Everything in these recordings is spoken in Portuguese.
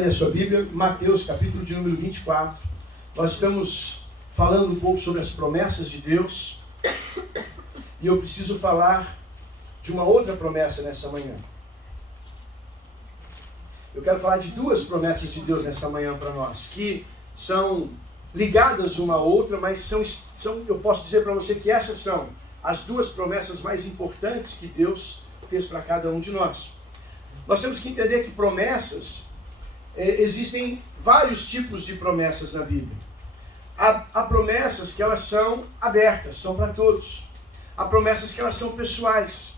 Abra aí a sua Bíblia, Mateus, capítulo de número 24. Nós estamos falando um pouco sobre as promessas de Deus. E eu preciso falar de uma outra promessa nessa manhã. Eu quero falar de duas promessas de Deus nessa manhã para nós, que são ligadas uma à outra, mas eu posso dizer para você que essas são as duas promessas mais importantes que Deus fez para cada um de nós. Nós temos que entender que promessas, existem vários tipos de promessas na Bíblia. Há promessas que elas são abertas, são para todos. Há promessas que elas são pessoais.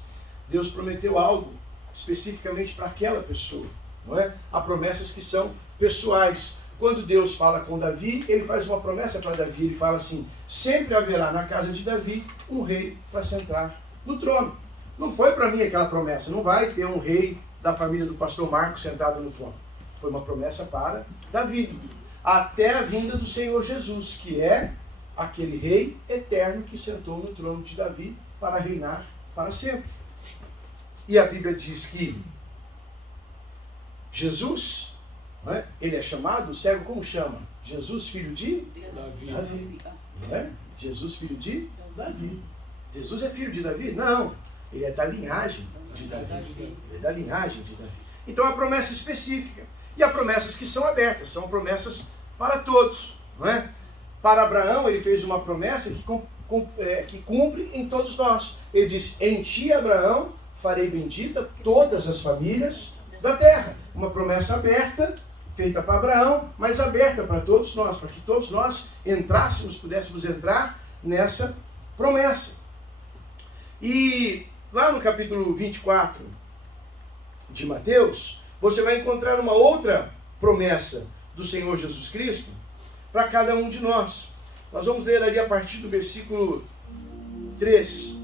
Deus prometeu algo especificamente para aquela pessoa, não é? Há promessas que são pessoais. Quando Deus fala com Davi, ele faz uma promessa para Davi. Ele fala assim: sempre haverá na casa de Davi um rei para sentar no trono. Não foi para mim aquela promessa. Não vai ter um rei da família do pastor Marcos sentado no trono. Foi uma promessa para Davi. Até a vinda do Senhor Jesus, que é aquele rei eterno que sentou no trono de Davi para reinar para sempre. E a Bíblia diz que Jesus, não é? Ele é chamado, o cego como chama? Jesus, filho de Davi. Não é? Jesus, filho de Davi. Jesus é filho de Davi? Não. Ele é da linhagem de Davi. Ele é da linhagem de Davi. Então há promessa específica. E há promessas que são abertas, são promessas para todos. Não é? Para Abraão, ele fez uma promessa que cumpre em todos nós. Ele diz: em ti, Abraão, farei bendita todas as famílias da terra. Uma promessa aberta, feita para Abraão, mas aberta para todos nós, para que todos nós pudéssemos entrar nessa promessa. E lá no capítulo 24 de Mateus, você vai encontrar uma outra promessa do Senhor Jesus Cristo para cada um de nós. Nós vamos ler ali a partir do versículo 3.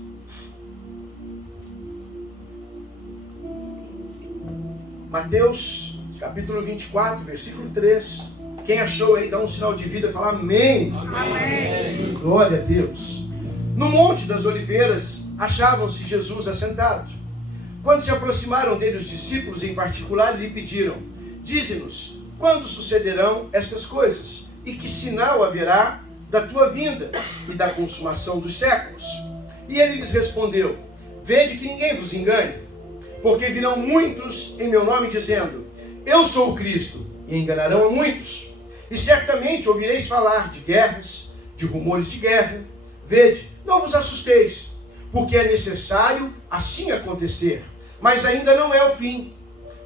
Mateus, capítulo 24, versículo 3. Quem achou aí, dá um sinal de vida e fala amém. Amém. Glória a Deus. No Monte das Oliveiras achavam-se Jesus assentado. Quando se aproximaram dele os discípulos em particular, lhe pediram: dize-nos, quando sucederão estas coisas? E que sinal haverá da tua vinda e da consumação dos séculos? E ele lhes respondeu: vede que ninguém vos engane, porque virão muitos em meu nome dizendo: eu sou o Cristo, e enganarão a muitos. E certamente ouvireis falar de guerras, de rumores de guerra. Vede, não vos assusteis, porque é necessário assim acontecer, mas ainda não é o fim.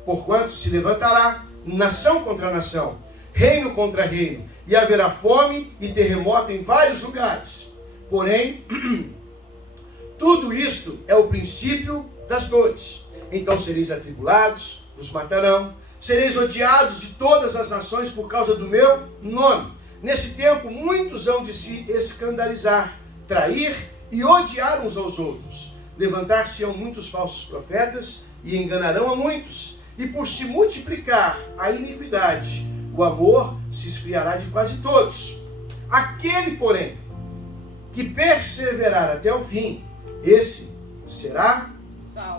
Porquanto se levantará nação contra nação, reino contra reino, e haverá fome e terremoto em vários lugares. Porém, tudo isto é o princípio das dores. Então sereis atribulados, vos matarão, sereis odiados de todas as nações por causa do meu nome. Nesse tempo, muitos hão de se escandalizar, trair e odiar uns aos outros. Levantar-se-ão muitos falsos profetas e enganarão a muitos. E por se multiplicar a iniquidade, o amor se esfriará de quase todos. Aquele, porém, que perseverar até o fim, esse será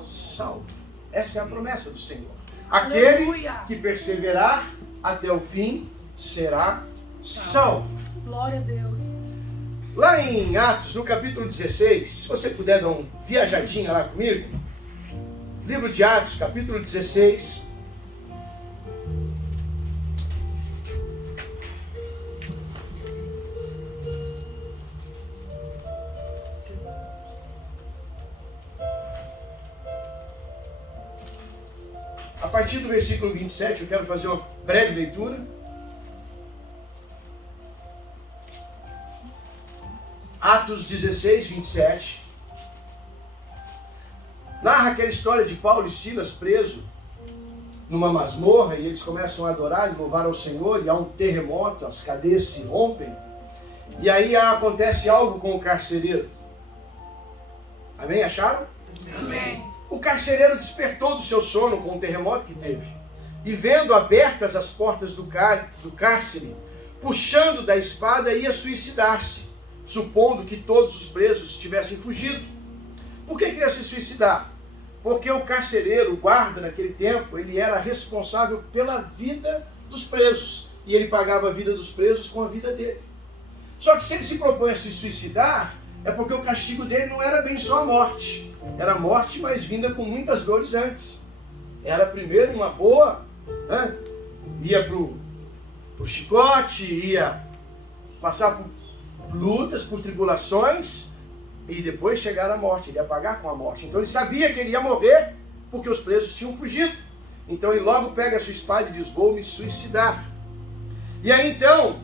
salvo. Essa é a promessa do Senhor. Aquele que perseverar até o fim será salvo. Glória a Deus. Lá em Atos, no capítulo 16, se você puder dar uma viajadinha lá comigo, livro de Atos, capítulo 16. A partir do versículo 27, eu quero fazer uma breve leitura. Atos 16, 27. Narra aquela história de Paulo e Silas preso numa masmorra, e eles começam a adorar e louvar ao Senhor, e há um terremoto, as cadeias se rompem, e aí acontece algo com o carcereiro. Amém? Acharam? Amém. O carcereiro despertou do seu sono com o terremoto que teve, e vendo abertas as portas do cárcere, puxando da espada, ia suicidar-se, supondo que todos os presos tivessem fugido. Por que ia se suicidar? Porque o carcereiro, o guarda naquele tempo, ele era responsável pela vida dos presos. E ele pagava a vida dos presos com a vida dele. Só que se ele se propõe a se suicidar, é porque o castigo dele não era bem só a morte. Era a morte, mas vinda com muitas dores antes. Era primeiro uma boa, né? Ia pro chicote, ia passar por lutas, por tribulações, e depois chegar à morte. Ele ia pagar com a morte. Então ele sabia que ele ia morrer, porque os presos tinham fugido. Então ele logo pega a sua espada e diz: vou me suicidar. E aí então,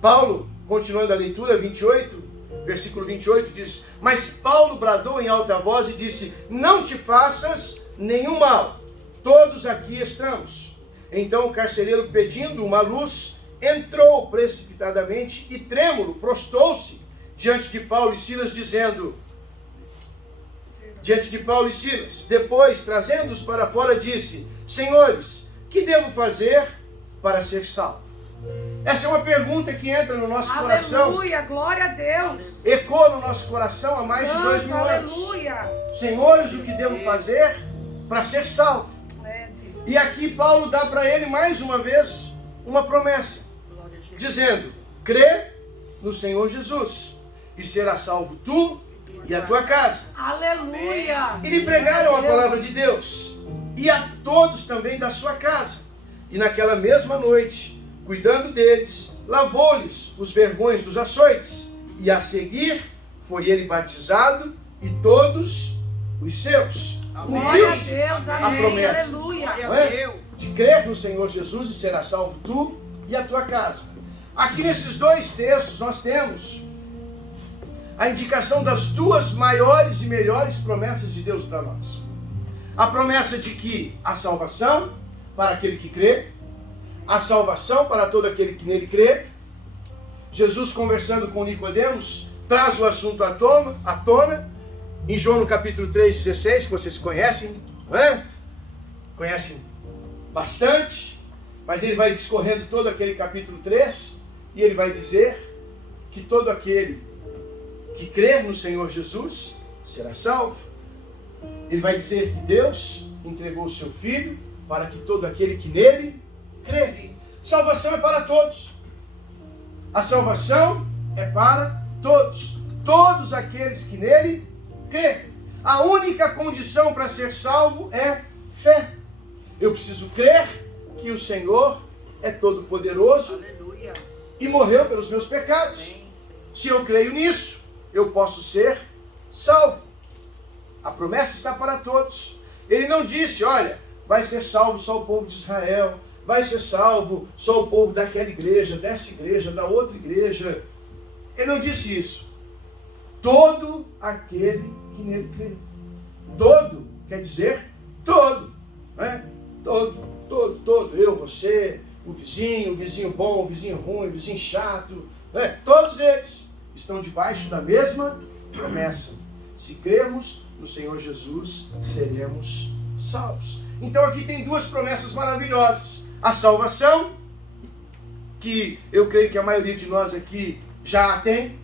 Paulo, continuando a leitura, 28, versículo 28, diz: mas Paulo bradou em alta voz e disse: não te faças nenhum mal, todos aqui estamos. Então o carcereiro, pedindo uma luz, entrou precipitadamente e trêmulo prostrou-se diante de Paulo e Silas, dizendo... Depois, trazendo-os para fora, disse: senhores, que devo fazer para ser salvo? Essa é uma pergunta que entra no nosso coração. Aleluia, glória a Deus. Ecoa no nosso coração há mais de 2000 anos. Aleluia. Senhores, o que devo fazer para ser salvo? E aqui Paulo dá para ele mais uma vez uma promessa, dizendo: crê no Senhor Jesus e será salvo tu e a tua casa. Aleluia. E lhe pregaram a palavra de Deus, e a todos também da sua casa. E naquela mesma noite, cuidando deles, lavou-lhes os vergões dos açoites, e a seguir foi ele batizado e todos os seus. Cumpriu-se a promessa, aleluia, de crer no Senhor Jesus e será salvo tu e a tua casa. Aqui nesses dois textos nós temos a indicação das duas maiores e melhores promessas de Deus para nós. A promessa de que a salvação para aquele que crê, a salvação para todo aquele que nele crê. Jesus, conversando com Nicodemos, traz o assunto à tona, em João no capítulo 3:16, que vocês conhecem, não é? Conhecem bastante, mas ele vai discorrendo todo aquele capítulo 3, e ele vai dizer que todo aquele que crer no Senhor Jesus será salvo. Ele vai dizer que Deus entregou o seu Filho para que todo aquele que nele crê. Salvação é para todos. A salvação é para todos. Todos aqueles que nele crê. A única condição para ser salvo é fé. Eu preciso crer que o Senhor é todo-poderoso e morreu pelos meus pecados. Se eu creio nisso, eu posso ser salvo. A promessa está para todos. Ele não disse: olha, vai ser salvo só o povo de Israel, vai ser salvo só o povo daquela igreja, dessa igreja, da outra igreja. Ele não disse isso. Todo aquele que nele crê. Todo quer dizer todo, né? Todo. Eu, você, o vizinho bom, o vizinho ruim, o vizinho chato, né? Todos eles estão debaixo da mesma promessa. Se crermos no Senhor Jesus, seremos salvos. Então aqui tem duas promessas maravilhosas. A salvação, que eu creio que a maioria de nós aqui já a tem.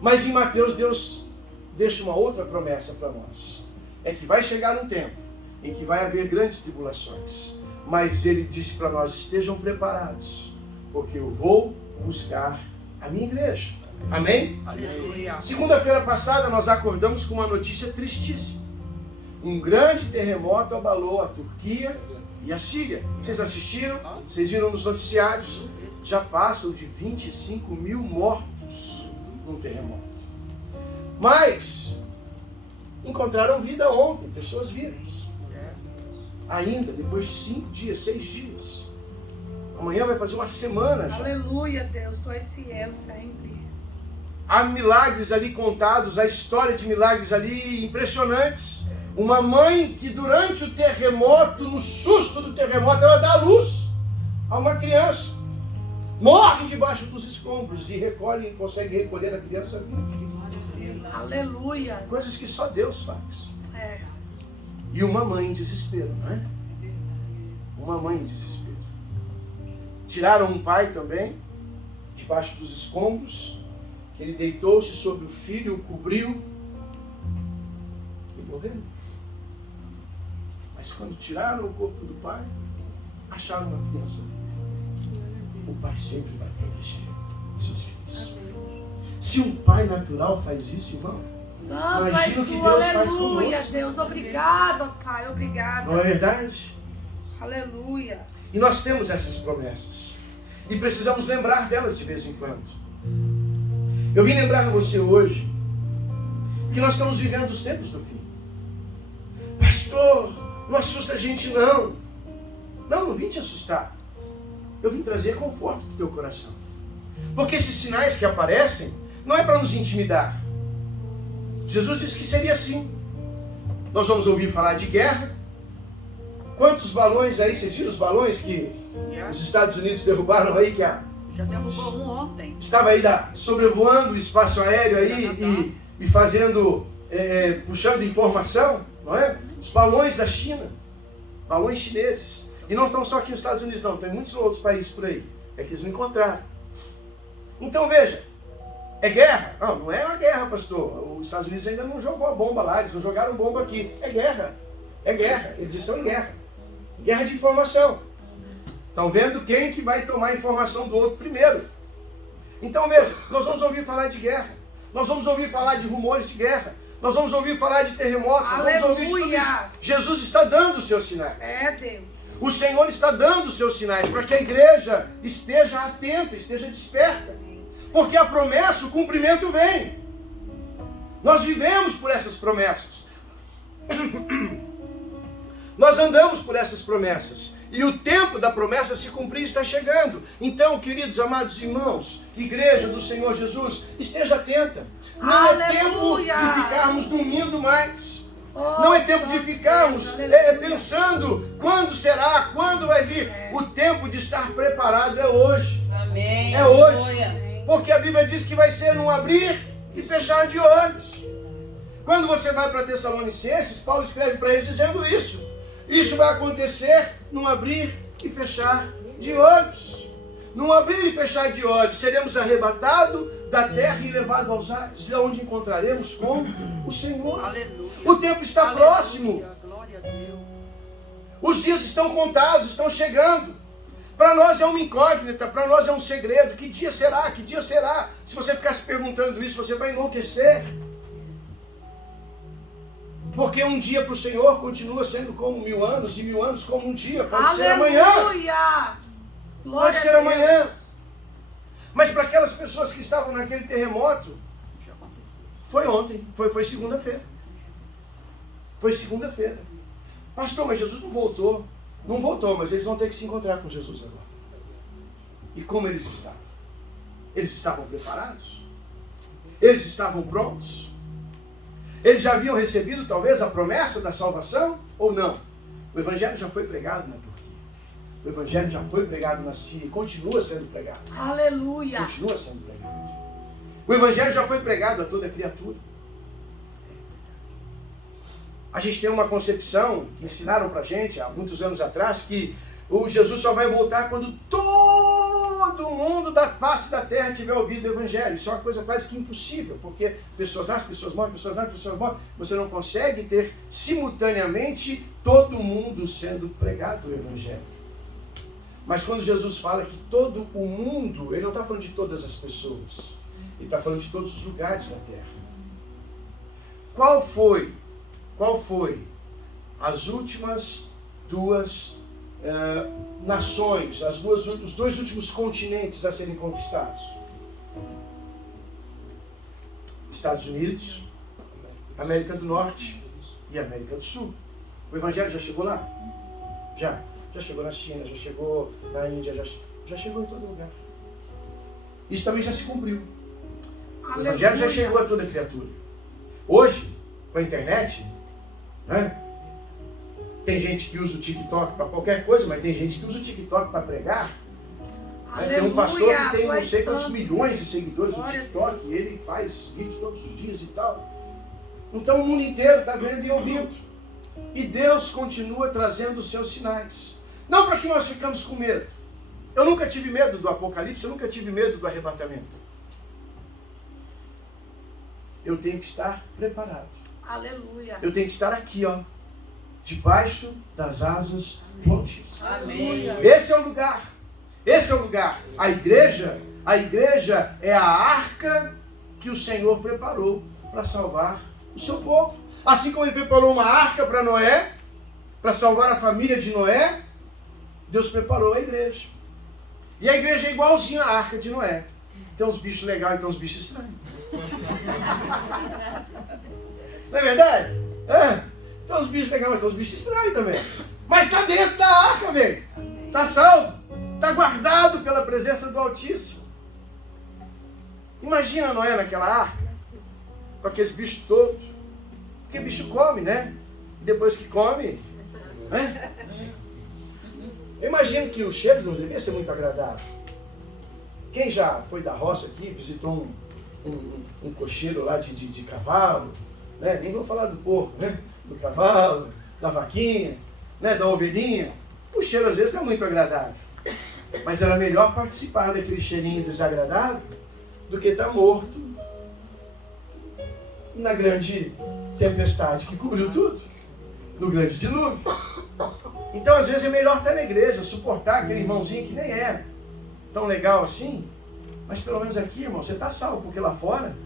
Mas em Mateus, Deus deixa uma outra promessa para nós. É que vai chegar um tempo em que vai haver grandes tribulações. Mas Ele disse para nós: estejam preparados, porque eu vou buscar a minha igreja. Amém? Aleluia. Segunda-feira passada nós acordamos com uma notícia tristíssima. Um grande terremoto abalou a Turquia e a Síria. Vocês assistiram? Vocês viram nos noticiários? Já passam de 25 mil mortos num terremoto. Mas encontraram vida ontem, pessoas vivas. Ainda, depois de 5 dias, 6 dias. Amanhã vai fazer uma semana já. Aleluia, Deus, tu és fiel sempre. Há milagres ali contados, a história de milagres ali impressionantes. Uma mãe que durante o terremoto, no susto do terremoto, ela dá luz a uma criança. Morre debaixo dos escombros e consegue recolher a criança viva. Aleluia. Coisas que só Deus faz. É. E uma mãe em desespero, não é? Uma mãe em desespero. Tiraram um pai também, debaixo dos escombros, que ele deitou-se sobre o filho, o cobriu e morreu. Mas quando tiraram o corpo do pai, acharam uma criança. O pai sempre vai proteger seus filhos. Se um pai natural faz isso, irmão, Santo imagina és o que tu, Deus faz aleluia, conosco. Deus, obrigado, Pai, obrigado. Não é verdade? Aleluia. E nós temos essas promessas. E precisamos lembrar delas de vez em quando. Eu vim lembrar você hoje que nós estamos vivendo os tempos do fim. Pastor, não assusta a gente não. Não vim te assustar. Eu vim trazer conforto para o teu coração. Porque esses sinais que aparecem não é para nos intimidar. Jesus disse que seria assim. Nós vamos ouvir falar de guerra. Quantos balões aí, vocês viram os balões que os Estados Unidos derrubaram aí, que Já derrubou um ontem. estava aí sobrevoando o espaço aéreo aí e fazendo, puxando informação, não é? Os balões da China, balões chineses. E não estão só aqui nos Estados Unidos, não, tem muitos outros países por aí. É que eles não encontraram. Então veja, é guerra? Não é uma guerra, pastor. Os Estados Unidos ainda não jogou a bomba lá, eles não jogaram bomba aqui. É guerra, eles estão em guerra. Guerra de informação. Estão vendo quem que vai tomar a informação do outro primeiro. Então veja, nós vamos ouvir falar de guerra. Nós vamos ouvir falar de rumores de guerra. Nós vamos ouvir falar de terremotos. Nós vamos ouvir de tudo isso. Jesus está dando os seus sinais. É, Deus. O Senhor está dando os seus sinais para que a igreja esteja atenta, esteja desperta. Porque a promessa, o cumprimento vem. Nós vivemos por essas promessas. Nós andamos por essas promessas. E o tempo da promessa se cumprir está chegando. Então, queridos, amados irmãos, igreja do Senhor Jesus, esteja atenta. Não é tempo de ficarmos dormindo mais. Não é tempo de ficarmos pensando quando será, quando vai vir. O tempo de estar preparado é hoje. Amém. É hoje. Porque a Bíblia diz que vai ser um abrir e fechar de olhos. Quando você vai para Tessalonicenses, Paulo escreve para eles dizendo isso. Isso vai acontecer num abrir e fechar de olhos. Num abrir e fechar de olhos, seremos arrebatados da terra e levados aos ares, onde encontraremos com o Senhor. Aleluia. O tempo está Aleluia. próximo. Glória a Deus. Os dias estão contados, estão chegando. Para nós é uma incógnita, para nós é um segredo. Que dia será? Que dia será? Se você ficar se perguntando isso, você vai enlouquecer. Porque um dia para o Senhor continua sendo como 1000 anos, e 1000 anos como um dia. Pode ser amanhã. Aleluia. Pode ser amanhã. Mas para aquelas pessoas que estavam naquele terremoto, foi ontem, foi segunda-feira. Foi segunda-feira. Pastor, mas Jesus não voltou. Não voltou, mas eles vão ter que se encontrar com Jesus agora. E como eles estavam? Eles estavam preparados? Eles estavam prontos? Eles já haviam recebido talvez a promessa da salvação ou não? O Evangelho já foi pregado na Turquia. O Evangelho já foi pregado na Síria e continua sendo pregado. Aleluia. Continua sendo pregado. O Evangelho já foi pregado a toda criatura. A gente tem uma concepção que ensinaram pra gente há muitos anos atrás que o Jesus só vai voltar quando todo mundo da face da terra tiver ouvido o Evangelho. Isso é uma coisa quase que impossível, porque pessoas nascem, pessoas morrem, pessoas nascem, pessoas morrem. Você não consegue ter simultaneamente todo mundo sendo pregado o Evangelho. Mas quando Jesus fala que todo o mundo, ele não está falando de todas as pessoas. Ele está falando de todos os lugares da terra. Qual foi as últimas duas nações, os dois últimos continentes a serem conquistados? Estados Unidos, América do Norte e América do Sul. O Evangelho já chegou lá? Já chegou na China, já chegou na Índia, já chegou em todo lugar. Isso também já se cumpriu. O Evangelho já chegou a toda criatura. Hoje, com a internet, né? Tem gente que usa o TikTok para qualquer coisa, mas tem gente que usa o TikTok para pregar. Tem um pastor que tem não sei quantos milhões de seguidores no TikTok, e ele faz vídeos todos os dias e tal. Então o mundo inteiro está vendo e ouvindo. E Deus continua trazendo os seus sinais. Não para que nós ficamos com medo. Eu nunca tive medo do apocalipse, eu nunca tive medo do arrebatamento. Eu tenho que estar preparado. Aleluia. Eu tenho que estar aqui, ó. debaixo das asas do Altíssimo. Amém. Esse é o lugar. Esse é o lugar. A igreja é a arca que o Senhor preparou para salvar o seu povo. Assim como ele preparou uma arca para Noé, para salvar a família de Noé, Deus preparou a igreja. E a igreja é igualzinha à arca de Noé. Tem uns bichos legais e tem uns bichos estranhos. Não é verdade? Tem uns bichos legais, mas tem uns bichos estranhos também. Mas está dentro da arca, velho. Está salvo. Está guardado pela presença do Altíssimo. Imagina Noé naquela arca, com aqueles bichos todos. Porque bicho come, né? E depois que come, né? Eu imagino que o cheiro não devia ser muito agradável. Quem já foi da roça aqui, visitou um cocheiro lá de cavalo, né? Nem vou falar do porco, né? Do cavalo, da vaquinha, né? Da ovelhinha. O cheiro às vezes não é muito agradável. Mas era melhor participar daquele cheirinho desagradável do que estar morto na grande tempestade que cobriu tudo, no grande dilúvio. Então às vezes é melhor estar na igreja, suportar aquele irmãozinho que nem é tão legal assim, mas pelo menos aqui, irmão, você está salvo, porque lá fora,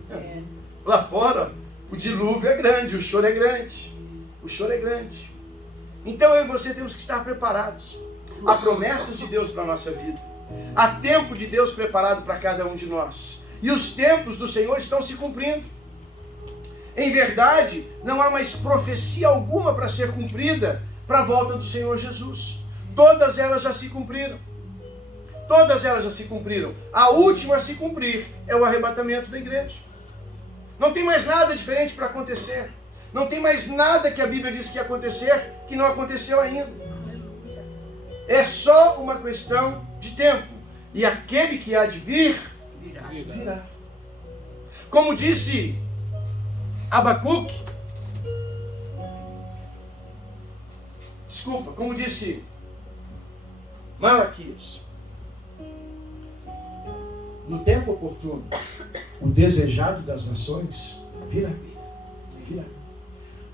o dilúvio é grande, o choro é grande. O choro é grande. Então eu e você temos que estar preparados. Há promessas de Deus para a nossa vida. Há tempo de Deus preparado para cada um de nós. E os tempos do Senhor estão se cumprindo. Em verdade, não há mais profecia alguma para ser cumprida para a volta do Senhor Jesus. Todas elas já se cumpriram. Todas elas já se cumpriram. A última a se cumprir é o arrebatamento da igreja. Não tem mais nada diferente para acontecer. Não tem mais nada que a Bíblia diz que ia acontecer que não aconteceu ainda. É só uma questão de tempo. E aquele que há de vir, virá. Como disse Abacuque, como disse Malaquias, no tempo oportuno, o desejado das nações virá. Virá.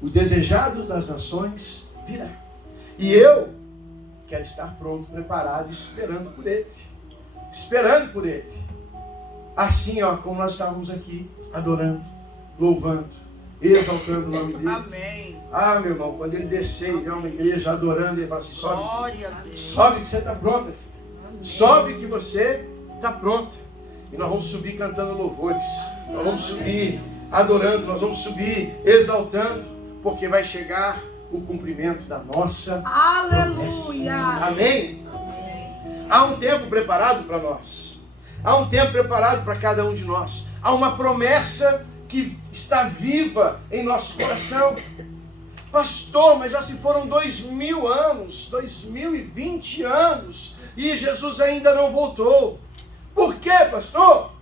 O desejado das nações virá. E eu quero estar pronto, preparado, esperando por ele. Esperando por ele. Assim, como nós estávamos aqui, adorando, louvando, exaltando o nome dele. Amém. Meu irmão, quando ele descer e ver uma igreja adorando, ele fala assim, sobe que você está pronta, filho. Sobe que você está pronta. E nós vamos subir cantando louvores. Nós vamos subir adorando, nós vamos subir exaltando, porque vai chegar o cumprimento da nossa promessa. Amém? Há um tempo preparado para nós. Há um tempo preparado para cada um de nós. Há uma promessa que está viva em nosso coração. Pastor, mas já se foram 2000 anos, 2020 anos, e Jesus ainda não voltou. Por quê, pastor?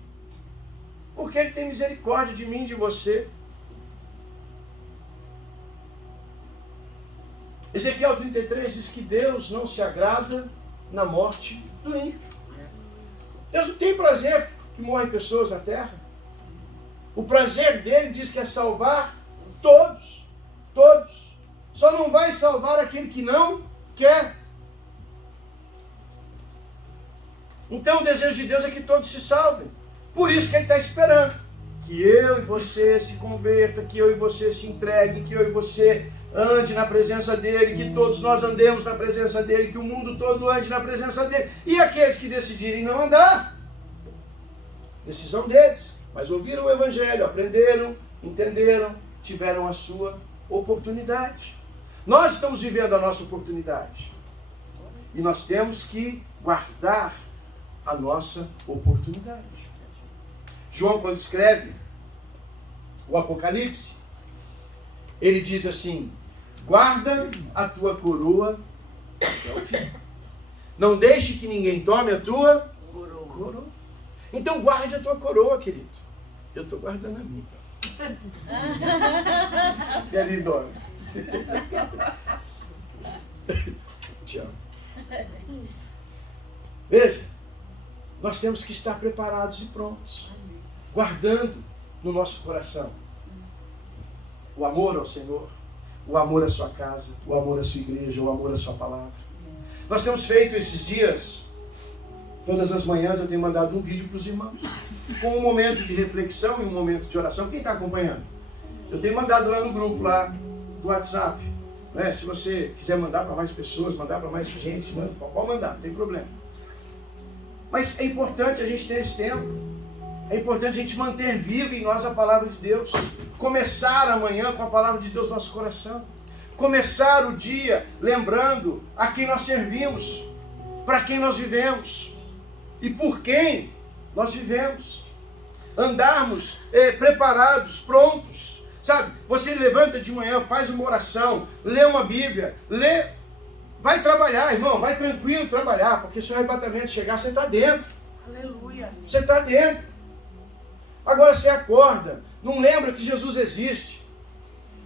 Porque Ele tem misericórdia de mim e de você. Ezequiel 33 diz que Deus não se agrada na morte do ímpio. Deus não tem prazer que morrem pessoas na terra. O prazer dele diz que é salvar todos. Todos. Só não vai salvar aquele que não quer. Então o desejo de Deus é que todos se salvem. Por isso que Ele está esperando. Que eu e você se converta, que eu e você se entregue, que eu e você ande na presença dEle, que todos nós andemos na presença dEle, que o mundo todo ande na presença dEle. E aqueles que decidirem não andar, decisão deles. Mas ouviram o Evangelho, aprenderam, entenderam, tiveram a sua oportunidade. Nós estamos vivendo a nossa oportunidade. E nós temos que guardar a nossa oportunidade. João, quando escreve o Apocalipse, ele diz assim: guarda a tua coroa até o fim. Não deixe que ninguém tome a tua coroa. Então guarde a tua coroa, querido. Eu estou guardando a minha. E ali dorme. Te amo. Veja, nós temos que estar preparados e prontos, guardando no nosso coração o amor ao Senhor, o amor à sua casa, o amor à sua igreja, o amor à sua palavra. Nós temos feito esses dias, todas as manhãs eu tenho mandado um vídeo para os irmãos, com um momento de reflexão e um momento de oração. Quem está acompanhando? Eu tenho mandado lá no grupo, lá do WhatsApp. Né? Se você quiser mandar para mais pessoas, mandar para mais gente, pode mandar, não tem problema. Mas é importante a gente ter esse tempo. É importante a gente manter viva em nós a palavra de Deus. Começar amanhã com a palavra de Deus no nosso coração. Começar o dia lembrando a quem nós servimos, para quem nós vivemos e por quem nós vivemos. Andarmos preparados, prontos. Sabe, você levanta de manhã, faz uma oração, lê uma Bíblia, vai trabalhar, irmão, vai tranquilo trabalhar, porque se o arrebatamento chegar, você está dentro. Aleluia. Você está dentro. Agora você acorda, não lembra que Jesus existe,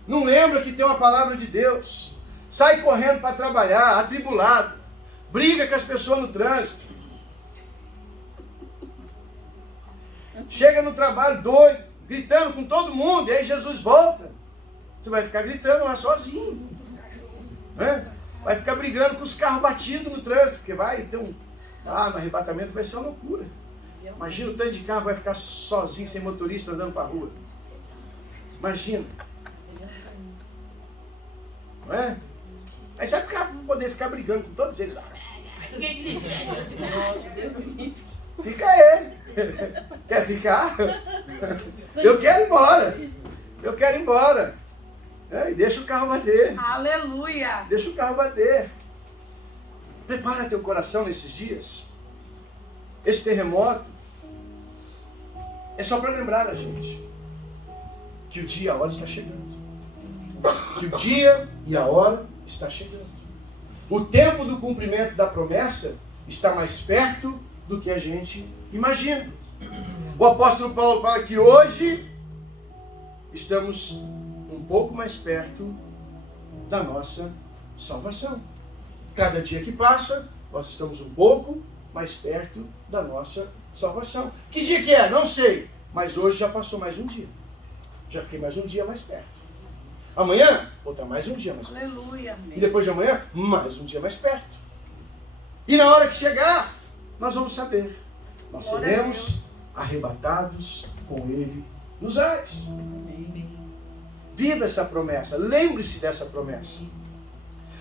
não lembra que tem uma palavra de Deus, sai correndo para trabalhar, atribulado, briga com as pessoas no trânsito, chega no trabalho doido, gritando com todo mundo, e aí Jesus volta. Você vai ficar gritando lá sozinho. Né? Vai ficar brigando com os carros batidos no trânsito, porque vai ter no arrebatamento vai ser uma loucura. Imagina o tanto de carro vai ficar sozinho, sem motorista, andando para a rua. Imagina. Não é? Aí você vai poder ficar brigando com todos eles. Fica aí. Quer ficar? Eu quero ir embora. Eu quero ir embora. E deixa o carro bater. Aleluia. Deixa o carro bater. Prepara teu coração nesses dias. Esse terremoto é só para lembrar a gente que o dia e a hora está chegando. Que o dia e a hora está chegando. O tempo do cumprimento da promessa está mais perto do que a gente imagina. O apóstolo Paulo fala que hoje estamos um pouco mais perto da nossa salvação. Cada dia que passa, nós estamos um pouco mais perto da nossa salvação. Que dia que é? Não sei. Mas hoje já passou mais um dia. Já fiquei mais um dia mais perto. Amanhã, vou estar mais um dia mais perto. Aleluia. E depois de amanhã, mais um dia mais perto. E na hora que chegar, nós vamos saber. Nós seremos arrebatados com Ele nos ares. Viva essa promessa. Lembre-se dessa promessa.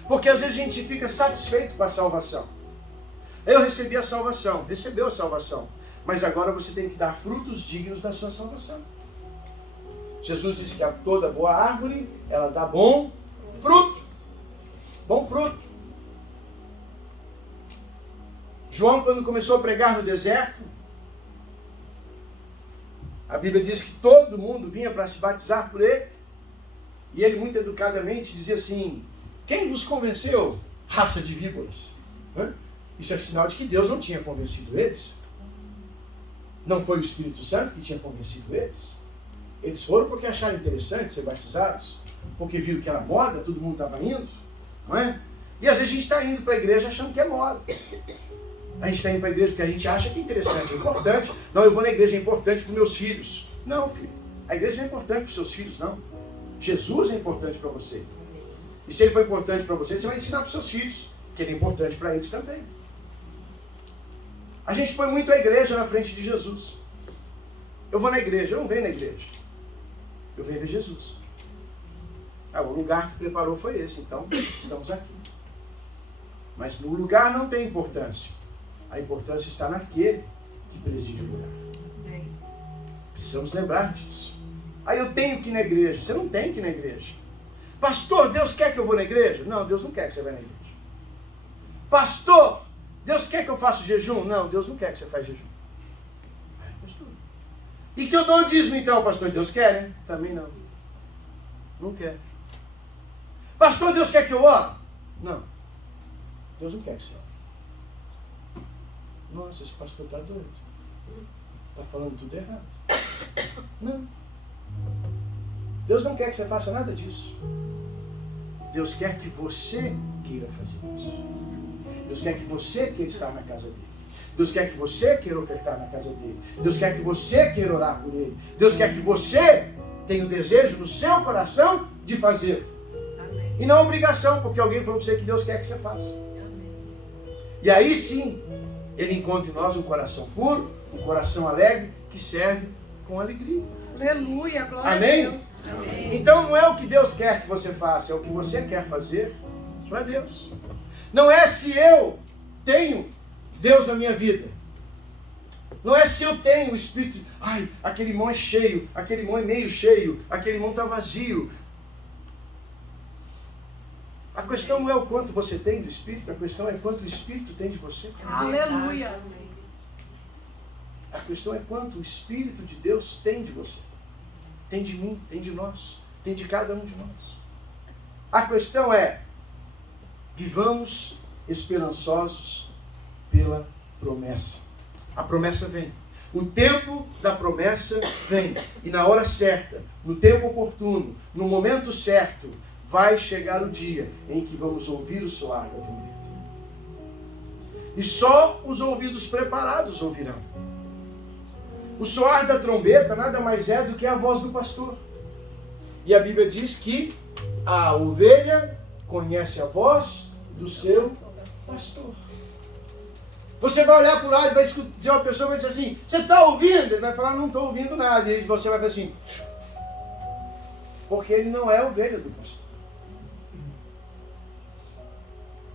Porque às vezes a gente fica satisfeito com a salvação. Eu recebi a salvação. Recebeu a salvação. Mas agora você tem que dar frutos dignos da sua salvação. Jesus disse que a toda boa árvore, ela dá bom fruto. Bom fruto. João, quando começou a pregar no deserto, a Bíblia diz que todo mundo vinha para se batizar por ele. E ele, muito educadamente, dizia assim: quem vos convenceu, raça de víboras? Isso é sinal de que Deus não tinha convencido eles. Não foi o Espírito Santo que tinha convencido eles. Eles foram porque acharam interessante ser batizados, porque viram que era moda, todo mundo estava indo, não é? E às vezes a gente está indo para a igreja achando que é moda. A gente está indo para a igreja porque a gente acha que é interessante, é importante. Não, eu vou na igreja, é importante para os meus filhos. Não, filho. A igreja não é importante para os seus filhos, não. Jesus é importante para você. E se ele for importante para você, você vai ensinar para os seus filhos que ele é importante para eles também. A gente põe muito a igreja na frente de Jesus. Eu vou na igreja, eu não venho na igreja. Eu venho ver Jesus. O lugar que preparou foi esse, então estamos aqui. Mas no lugar não tem importância. A importância está naquele que preside o lugar. Precisamos lembrar disso. Aí eu tenho que ir na igreja. Você não tem que ir na igreja. Pastor, Deus quer que eu vou na igreja? Não, Deus não quer que você vá na igreja. Pastor, Deus quer que eu faça jejum? Não, Deus não quer que você faça jejum. Pastor. E que eu dou o dízimo então, pastor? Deus quer, né? Também não. Não quer. Pastor, Deus quer que eu ore? Não. Deus não quer que você ore. Nossa, esse pastor está doido. Está falando tudo errado. Não. Deus não quer que você faça nada disso. Deus quer que você queira fazer isso. Deus quer que você queira estar na casa dele. Deus quer que você queira ofertar na casa dele. Deus quer que você queira orar por ele. Deus quer que você tenha o desejo no seu coração de fazer. E não obrigação, porque alguém falou para você que Deus quer que você faça. E aí sim, Ele encontra em nós um coração puro, um coração alegre, que serve com alegria. Aleluia, glória Amém? a Deus. Amém. Então não é o que Deus quer que você faça, é o que você quer fazer para Deus. Não é se eu tenho Deus na minha vida. Não é se eu tenho o Espírito, ai, aquele irmão é cheio, aquele irmão é meio cheio, aquele irmão está vazio. A questão não é o quanto você tem do Espírito, a questão é quanto o Espírito tem de você. Aleluia. A questão é quanto o Espírito de Deus tem de você. Tem de mim, tem de nós, tem de cada um de nós. A questão é, vivamos esperançosos pela promessa. A promessa vem. O tempo da promessa vem. E na hora certa, no tempo oportuno, no momento certo, vai chegar o dia em que vamos ouvir o soar da trombeta. E só os ouvidos preparados ouvirão. O soar da trombeta nada mais é do que a voz do pastor. E a Bíblia diz que a ovelha conhece a voz do seu pastor. Você vai olhar para o lado e vai escutar uma pessoa vai dizer assim, você está ouvindo? Ele vai falar, não estou ouvindo nada. E você vai falar assim, porque ele não é a ovelha do pastor.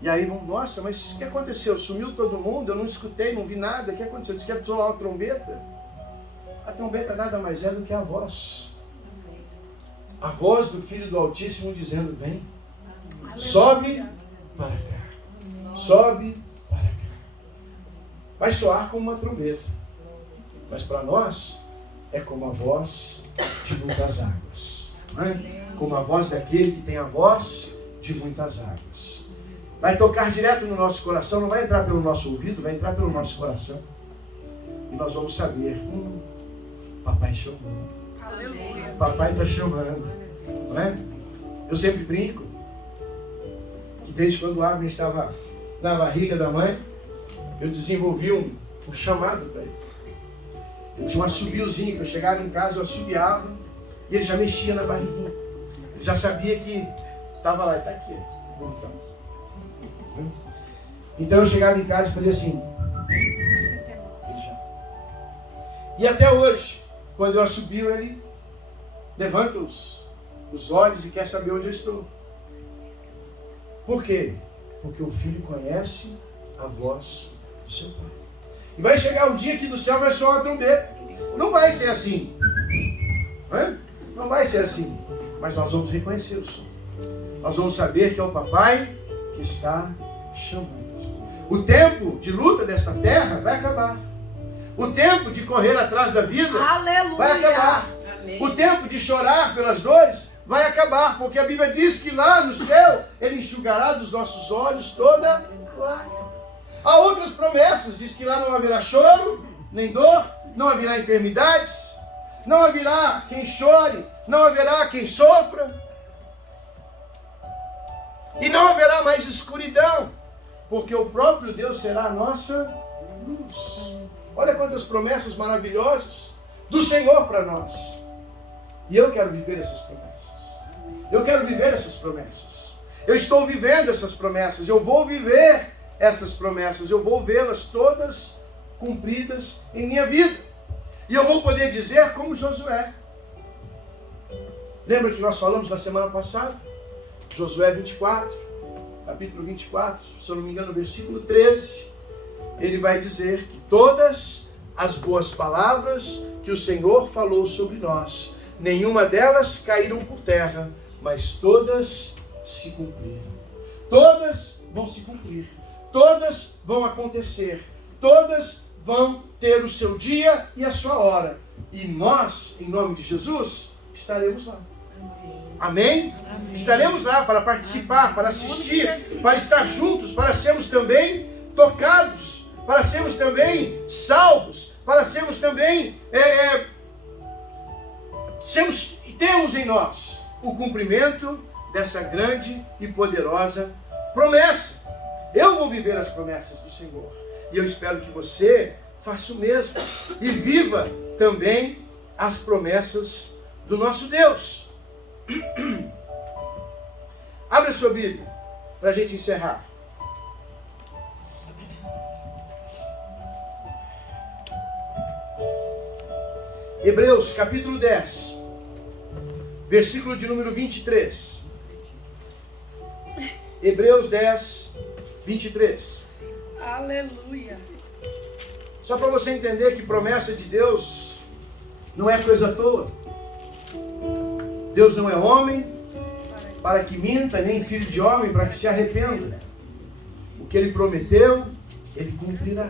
E aí vão, nossa, mas o que aconteceu? Sumiu todo mundo, eu não escutei, não vi nada. O que aconteceu? Disse que ia soar uma trombeta. A trombeta nada mais é do que a voz. A voz do Filho do Altíssimo dizendo, vem, sobe para cá, sobe para cá. Vai soar como uma trombeta, mas para nós é como a voz de muitas águas. Não é? Como a voz daquele que tem a voz de muitas águas. Vai tocar direto no nosso coração, não vai entrar pelo nosso ouvido, vai entrar pelo nosso coração. E nós vamos saber, papai chamou. Aleluia. Papai está chamando. Não é? Eu sempre brinco que desde quando o Abner estava na barriga da mãe, eu desenvolvi um chamado para ele. Eu tinha um assobiozinho, que eu chegava em casa, eu assobiava, e ele já mexia na barriguinha. Ele já sabia que estava lá, está aqui. Então eu chegava em casa e fazia assim. Ele já. E até hoje, quando eu assobio, ele levanta os olhos e quer saber onde eu estou. Por quê? Porque o filho conhece a voz do seu pai. E vai chegar um dia que do céu vai soar uma trombeta. Não vai ser assim. Não vai ser assim. Mas nós vamos reconhecer o som. Nós vamos saber que é o papai que está chamando. O tempo de luta dessa terra vai acabar. O tempo de correr atrás da vida Aleluia. vai acabar. Amém. O tempo de chorar pelas dores vai acabar, porque a Bíblia diz que lá no céu Ele enxugará dos nossos olhos toda lágrima. Há outras promessas, diz que lá não haverá choro, nem dor, não haverá enfermidades, não haverá quem chore, não haverá quem sofra, e não haverá mais escuridão, porque o próprio Deus será a nossa luz. Olha quantas promessas maravilhosas do Senhor para nós. E eu quero viver essas promessas. Eu quero viver essas promessas. Eu estou vivendo essas promessas. Eu vou viver essas promessas. Eu vou vê-las todas cumpridas em minha vida. E eu vou poder dizer como Josué. Lembra que nós falamos na semana passada? Josué 24, capítulo 24, se eu não me engano, versículo 13. Ele vai dizer que todas as boas palavras que o Senhor falou sobre nós, nenhuma delas caíram por terra, mas todas se cumpriram. Todas vão se cumprir. Todas vão acontecer. Todas vão ter o seu dia e a sua hora. E nós, em nome de Jesus, estaremos lá. Amém? Amém. Estaremos lá para participar, para assistir, para estar juntos, para sermos também tocados, para sermos também salvos, para sermos também temos em nós o cumprimento dessa grande e poderosa promessa. Eu vou viver as promessas do Senhor e eu espero que você faça o mesmo e viva também as promessas do nosso Deus. Abre a sua Bíblia para a gente encerrar. Hebreus capítulo 10, versículo de número 23. Hebreus 10, 23. Aleluia. Só para você entender que promessa de Deus não é coisa à toa. Deus não é homem para que minta, nem filho de homem para que se arrependa. O que ele prometeu, ele cumprirá.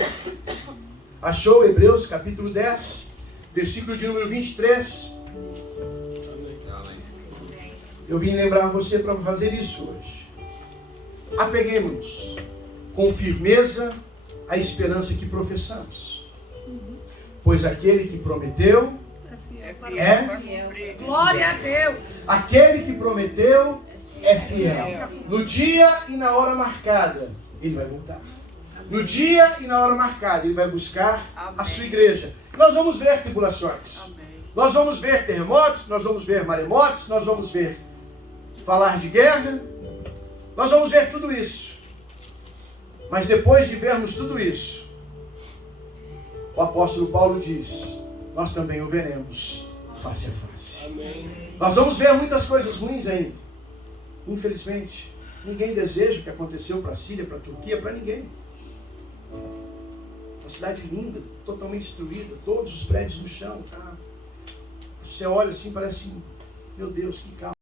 Achou Hebreus capítulo 10, versículo de número 23. Eu vim lembrar você para fazer isso hoje. Apeguemos-nos com firmeza à esperança que professamos. Pois aquele que prometeu é... Glória a Deus. Aquele que prometeu é fiel. No dia e na hora marcada, ele vai voltar. No dia e na hora marcada, ele vai buscar a sua igreja. Nós vamos ver tribulações. Nós vamos ver terremotos, nós vamos ver maremotos, nós vamos ver falar de guerra. Nós vamos ver tudo isso. Mas depois de vermos tudo isso, o apóstolo Paulo diz, nós também o veremos face a face. Amém. Nós vamos ver muitas coisas ruins ainda. Infelizmente, ninguém deseja o que aconteceu para a Síria, para a Turquia, para ninguém. Uma cidade linda, totalmente destruída, todos os prédios no chão. Tá? Você olha assim, parece, meu Deus, que caos.